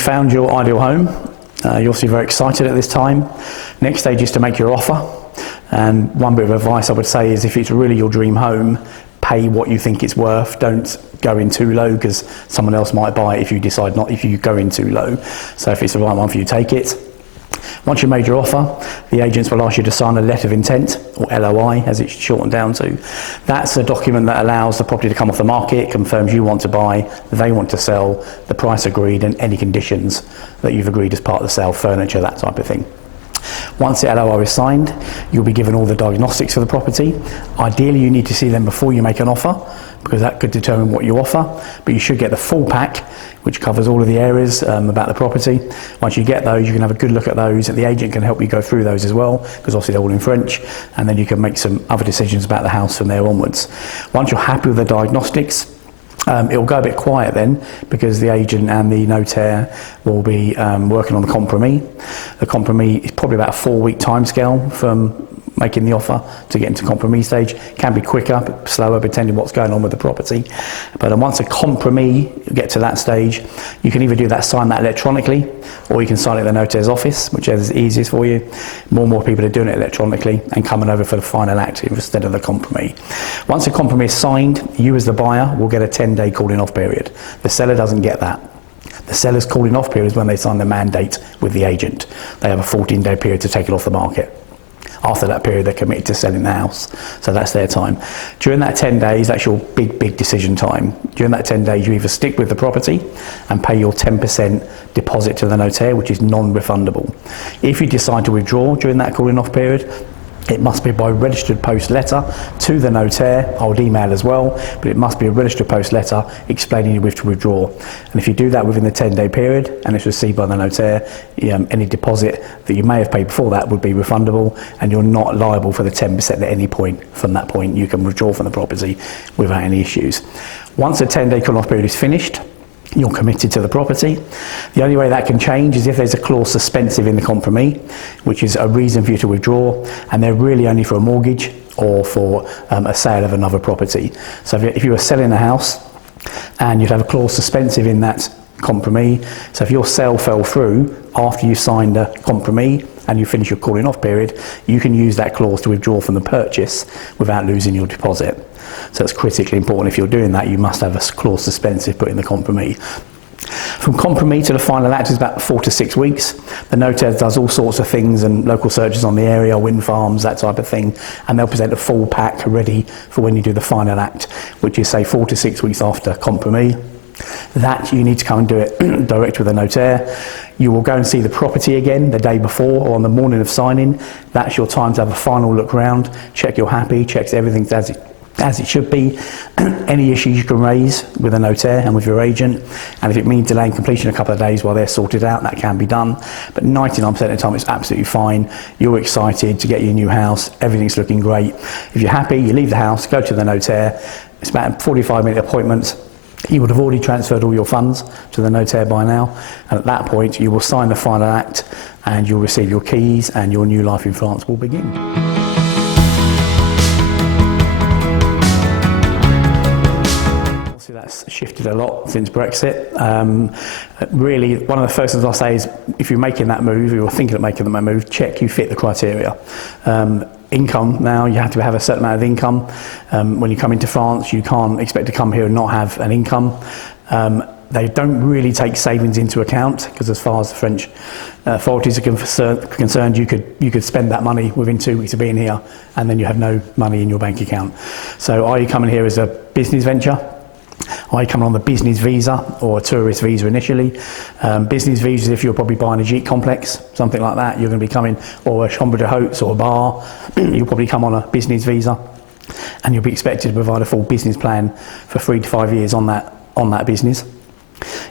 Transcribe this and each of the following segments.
found your ideal home. You're obviously very excited at this time. Next stage is to make your offer. And one bit of advice I would say is if it's really your dream home, pay what you think it's worth. Don't go in too low because someone else might buy it if you go in too low. So if it's the right one for you, take it. Once you've made your offer, the agents will ask you to sign a letter of intent, or LOI as it's shortened down to. That's a document that allows the property to come off the market, confirms you want to buy, they want to sell, the price agreed, and any conditions that you've agreed as part of the sale, furniture, that type of thing. Once the LOI is signed, you'll be given all the diagnostics for the property. Ideally, you need to see them before you make an offer, because that could determine what you offer, but you should get the full pack, which covers all of the areas about the property. Once you get those, you can have a good look at those, and the agent can help you go through those as well, because obviously they're all in French, and then you can make some other decisions about the house from there onwards. Once you're happy with the diagnostics, it'll go a bit quiet then, because the agent and the notaire will be working on the compromis. The compromis is probably about a 4-week timescale from making the offer to get into compromis stage. Can be quicker, slower, depending what's going on with the property. But once a compromis, you get to that stage, you can either sign that electronically, or you can sign it at the notaire's office, whichever is easiest for you. More and more people are doing it electronically and coming over for the final act instead of the compromis. Once a compromis is signed, you as the buyer will get a 10-day calling off period. The seller doesn't get that. The seller's calling off period is when they sign the mandate with the agent. They have a 14-day period to take it off the market. After that period, they're committed to selling the house. So that's their time. During that 10 days, that's your big decision time. During that 10 days, you either stick with the property and pay your 10% deposit to the notaire, which is non-refundable. If you decide to withdraw during that calling off period, it must be by registered post letter to the notaire. I would email as well, but it must be a registered post letter explaining you wish to withdraw. And if you do that within the 10-day period and it's received by the notaire, any deposit that you may have paid before that would be refundable, and you're not liable for the 10% at any point. From that point, you can withdraw from the property without any issues. Once the 10-day cooling off period is finished, you're committed to the property. The only way that can change is if there's a clause suspensive in the compromis, which is a reason for you to withdraw, and they're really only for a mortgage or for a sale of another property. So if you were selling a house and you'd have a clause suspensive in that compromis, so if your sale fell through after you signed a compromis and you finish your calling off period, you can use that clause to withdraw from the purchase without losing your deposit. So it's critically important. If you're doing that, you must have a clause suspensive put in the compromis. From compromis to the final act is about 4 to 6 weeks. The notaire does all sorts of things and local searches on the area, wind farms, that type of thing, and they'll present a full pack ready for when you do the final act, which is say 4 to 6 weeks after compromis. That you need to come and do it direct with the notaire. You will go and see the property again the day before or on the morning of signing. That's your time to have a final look round, check you're happy, check everything's as it should be. Any issues you can raise with a notaire and with your agent, and if it means delaying completion a couple of days while they're sorted out, that can be done. But 99% of the time it's absolutely fine. You're excited to get your new house, everything's looking great. If you're happy, you leave the house, go to the notaire. It's about a 45-minute appointment. You would have already transferred all your funds to the notaire by now, and at that point you will sign the final act and you'll receive your keys and your new life in France will begin. That's shifted a lot since Brexit. Really, one of the first things I'll say is if you're making that move, or you're thinking of making that move, check you fit the criteria. Income now, you have to have a certain amount of income. When you come into France, you can't expect to come here and not have an income. They don't really take savings into account, because as far as the French authorities are concerned, you could spend that money within 2 weeks of being here, and then you have no money in your bank account. So are you coming here as a business venture? Are you coming on the business visa or a tourist visa initially? Business visas, if you're probably buying a gîte complex, something like that, you're going to be coming, or a chambre de hôtes or a bar, you'll probably come on a business visa, and you'll be expected to provide a full business plan for 3 to 5 years on that business.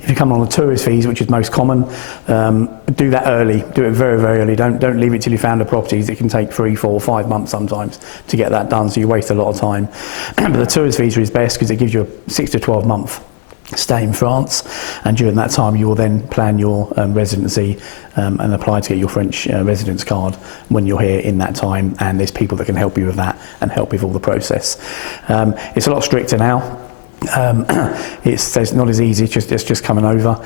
If you come on a tourist visa, which is most common, do that early. Do it very, very early. Don't leave it till you found a property. It can take 3, 4, 5 months sometimes to get that done, so you waste a lot of time. But the tourist visa is best because it gives you a 6 to 12 month stay in France, and during that time you will then plan your residency and apply to get your French residence card when you're here in that time, and there's people that can help you with that and help with all the process. It's a lot stricter now. It's not as easy, it's just coming over.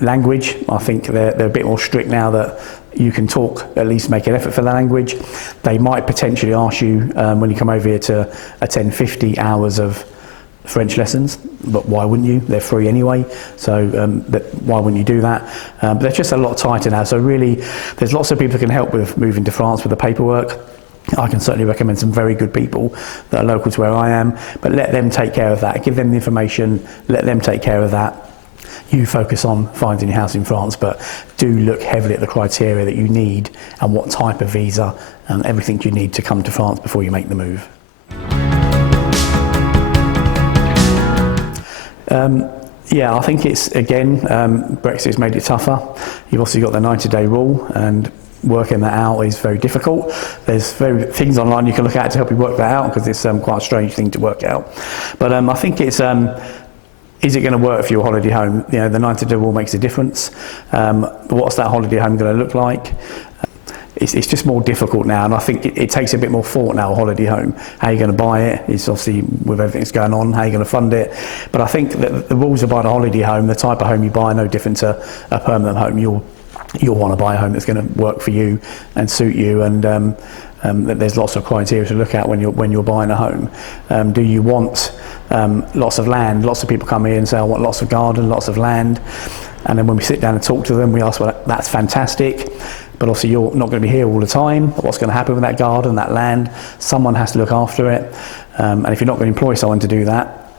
Language, I think they're a bit more strict now that you can talk, at least make an effort for the language. They might potentially ask you when you come over here to attend 50 hours of French lessons, but why wouldn't you? They're free anyway, so why wouldn't you do that? But they're just a lot tighter now, so really there's lots of people who can help with moving to France with the paperwork. I can certainly recommend some very good people that are local to where I am, but let them take care of that. Give them the information, let them take care of that. You focus on finding your house in France, but do look heavily at the criteria that you need and what type of visa and everything you need to come to France before you make the move. Yeah, I think it's, again, Brexit's made it tougher. You've also got the 90-day rule, and working that out is very difficult. There's things online you can look at to help you work that out, because it's quite a strange thing to work out. But I think it's, is it going to work for your holiday home? You know, the 90-day rule makes a difference. What's that holiday home going to look like? It's just more difficult now, and I think it takes a bit more thought now, a holiday home. How you're going to buy it is obviously, with everything that's going on, how you're going to fund it. But I think that the rules of buying a holiday home, the type of home you buy, are no different to a permanent home. You'll want to buy a home that's going to work for you and suit you, and there's lots of criteria to look at when you're buying a home. Do you want lots of land? Lots of people come here and say, I want lots of garden, lots of land. And then when we sit down and talk to them, we ask, well, that's fantastic, but obviously you're not going to be here all the time. What's going to happen with that garden, that land? Someone has to look after it. And if you're not going to employ someone to do that,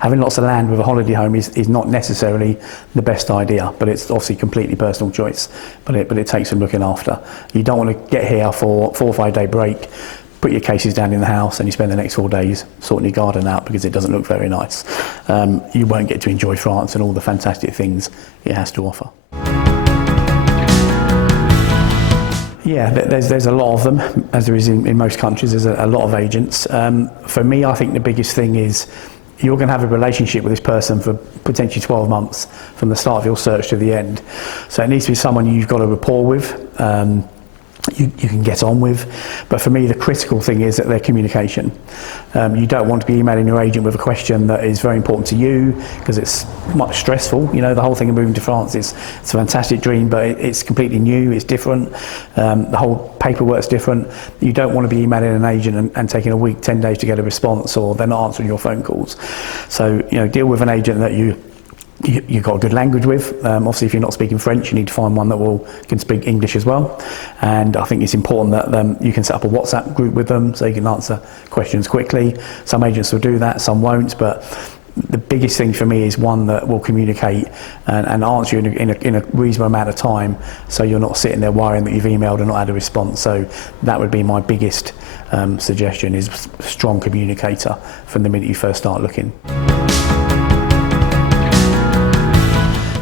having lots of land with a holiday home is not necessarily the best idea, but it's obviously completely personal choice. But it takes some looking after. You don't want to get here for 4 or 5 day break, put your cases down in the house, and you spend the next 4 days sorting your garden out because it doesn't look very nice. You won't get to enjoy France and all the fantastic things it has to offer. Yeah, there's a lot of them, as there is in most countries. There's a lot of agents. For me, I think the biggest thing is you're going to have a relationship with this person for potentially 12 months from the start of your search to the end. So it needs to be someone you've got a rapport with, you can get on with. But for me, the critical thing is that their communication. You don't want to be emailing your agent with a question that is very important to you, because it's much stressful. You know, the whole thing of moving to France it's a fantastic dream, but it's completely new, it's different. The whole paperwork's different. You don't want to be emailing an agent and taking a week, 10 days to get a response, or they're not answering your phone calls. So, you know, deal with an agent that you've got a good language with. Obviously, if you're not speaking French, you need to find one that can speak English as well. And I think it's important that you can set up a WhatsApp group with them so you can answer questions quickly. Some agents will do that, some won't. But the biggest thing for me is one that will communicate and answer you in a reasonable amount of time, so you're not sitting there worrying that you've emailed and not had a response. So that would be my biggest suggestion, is a strong communicator from the minute you first start looking.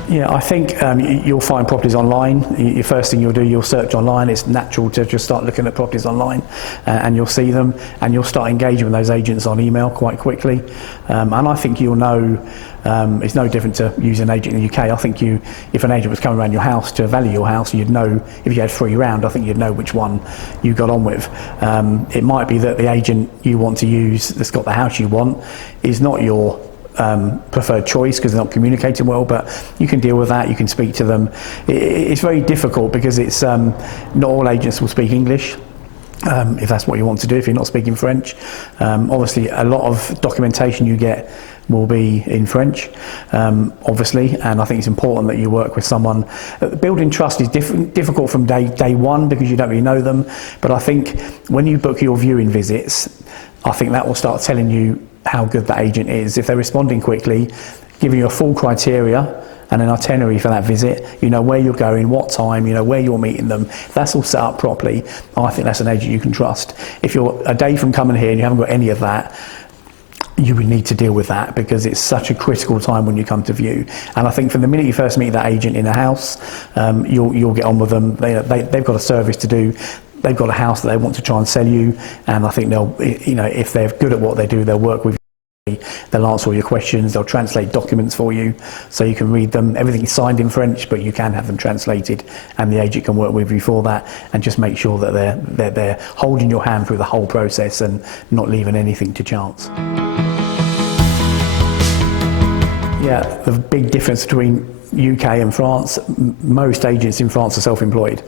Yeah, I think you'll find properties online. The first thing you'll search online. It's natural to just start looking at properties online, and you'll see them, and you'll start engaging with those agents on email quite quickly. And I think you'll know, it's no different to using an agent in the UK. I think if an agent was coming around your house to value your house, you'd know, if you had 3 round, I think you'd know which one you got on with. It might be that the agent you want to use that's got the house you want is not your preferred choice because they're not communicating well, but you can deal with that. You can speak to them. It's very difficult because it's not all agents will speak English, if that's what you want to do, if you're not speaking French. Obviously a lot of documentation you get will be in French, obviously, and I think it's important that you work with someone. Building trust is difficult from day one because you don't really know them, but I think when you book your viewing visits, I think that will start telling you how good that agent is. If they're responding quickly, giving you a full criteria and an itinerary for that visit, you know where you're going, what time, you know where you're meeting them. If that's all set up properly, I think that's an agent you can trust. If you're a day from coming here and you haven't got any of that, you would need to deal with that because it's such a critical time when you come to view. And I think from the minute you first meet that agent in a house, you'll get on with them. They've got a service to do. They've got a house that they want to try and sell you, and I think they'll, you know, if they're good at what they do, they'll work with you. They'll answer all your questions. They'll translate documents for you, so you can read them. Everything's signed in French, but you can have them translated, and the agent can work with you for that. And just make sure that they're holding your hand through the whole process and not leaving anything to chance. Yeah, the big difference between UK and France, most agents in France are self-employed.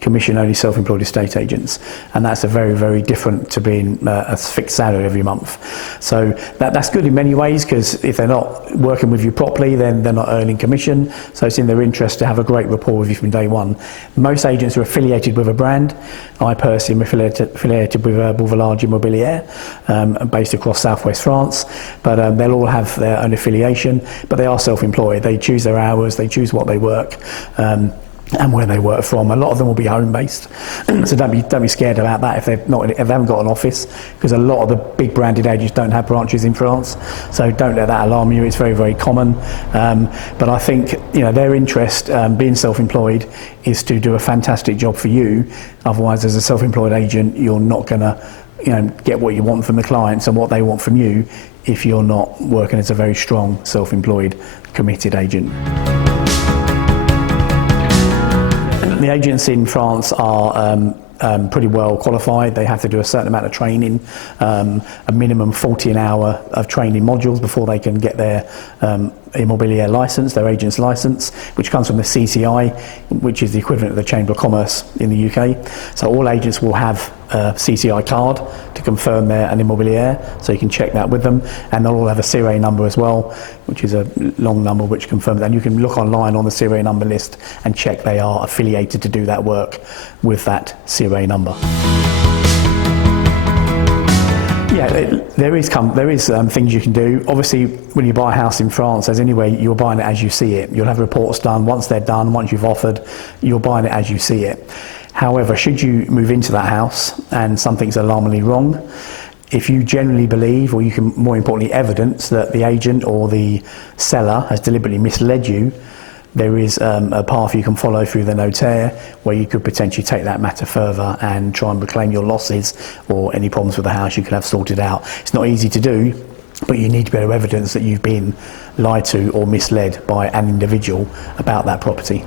Commission-only self-employed estate agents, and that's a very, very different to being a fixed salary every month. So that's good in many ways, because if they're not working with you properly, then they're not earning commission. So it's in their interest to have a great rapport with you from day one. Most agents are affiliated with a brand. I personally am affiliated with a large immobilier based across southwest France, but they'll all have their own affiliation, but they are self-employed. They choose their hours, they choose what they work. And where they work from. A lot of them will be home-based, so don't be scared about that if they haven't got an office, because a lot of the big branded agents don't have branches in France. So don't let that alarm you. It's very, very common. But I think their interest, being self-employed, is to do a fantastic job for you. Otherwise, as a self-employed agent, you're not going to get what you want from the clients and what they want from you if you're not working as a very strong self-employed committed agent. The agents in France are pretty well qualified. They have to do a certain amount of training, a minimum 40 an hour of training modules before they can get their Immobilier license, their agent's license, which comes from the CCI, which is the equivalent of the Chamber of Commerce in the UK. So all agents will have a CCI card to confirm they're an Immobilier, so you can check that with them, and they'll all have a CIRE number as well, which is a long number which confirms, and you can look online on the CIRE number list and check they are affiliated to do that work with that CIRE number. Yeah, there is things you can do. Obviously, when you buy a house in France, as anyway, you're buying it as you see it. You'll have reports done. Once they're done, once you've offered, you're buying it as you see it. However, should you move into that house and something's alarmingly wrong, if you generally believe, or you can more importantly evidence, that the agent or the seller has deliberately misled you, there is a path you can follow through the notaire where you could potentially take that matter further and try and reclaim your losses, or any problems with the house you could have sorted out. It's not easy to do, but you need better evidence that you've been lied to or misled by an individual about that property.